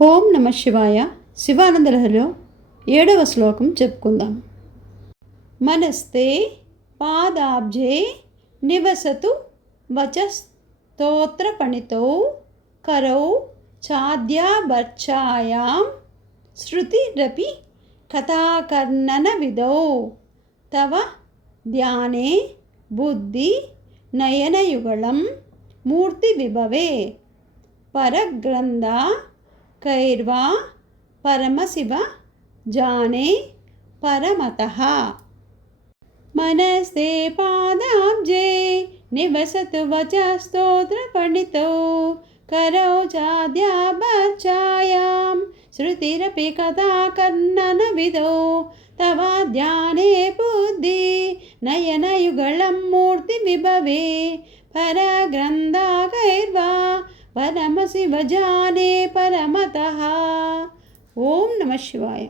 ఓం నమ శివాయ. శివానందలహరిలో 7వ శ్లోకం చెప్పుకుందాం. మనస్తే పాదాబ్జే నివసతు వచస్తోత్రపణితౌ కరౌ చాద్యాబర్చాయాం శృతిరపి కథాకర్ణనవిదౌ తవ ధ్యానే బుద్ధి నయనయుగళం మూర్తి విభవే పరగ్రంథ కైర్వా పరమశివ జానే పరమతః. మనస్తే పాదాబ్జే నివసతు వచస్తోత్రపణితౌ కరౌ చాద్యాబర్చాయాం శృతిరపి కథాకర్ణనవిదౌ తవ ధ్యానే బుద్ధి నయనయుగళం మూర్తి విభవే పరగ్రంథకైర్వా పరమశివ జానే పరమతః. ఓం నమ శివాయ.